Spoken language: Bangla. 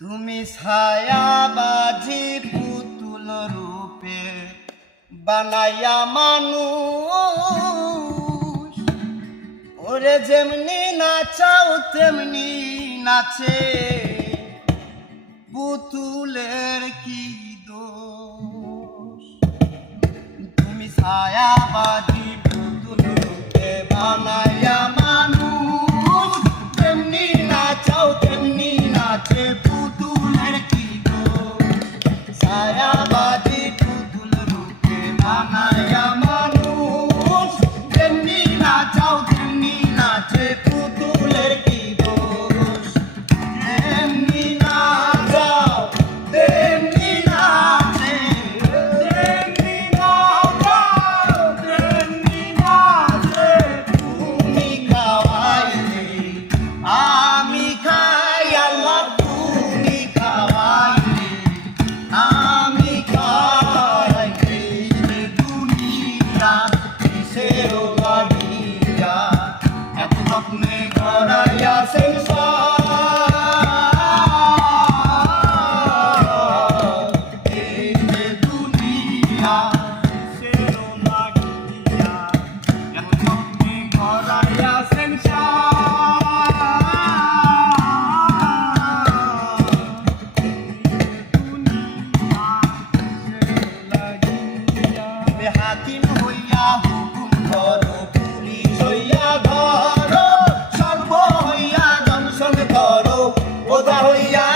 তুমি ছায়াবাজি পুতুল রূপে বানাইয়া মানুষ, ওরে যেমনি নাচাও তেমনি নাচে, পুতুলের কি দোষ। তুমি ছায়াবাজি পুতুল রূপে বানাইয়া মানুষ, তেমনি নাচাও তেমনি নাচে, পুতুলের কি দোষ। ছায়াবাজি পুতুল রূপে বানাইয়া মানুষ, তেমনি নাচাও তেমনি নাচে, পুতুলের কি দোষ। তেমনি নাচাও তেমনি নাচে, তেমনি নাচাও তেমনি নাচে, তুমি খাওয়াইলে আমি খাই আল্লাহ, তুমি খাওয়াইলে আমি খাই, এই দুনিয়া কিসের লাগিয়া এত স্বপ্নে গড়াইয়া সংসার, এই যে দুনিয়া কিসের লাগিয়া এত স্বপ্নে গড়াইয়া হাকিম হইয়া হুকুম করো, পুলিশ হইয়া ধরো, সর্ব হইয়া দংশন করো, ওঝা হইয়া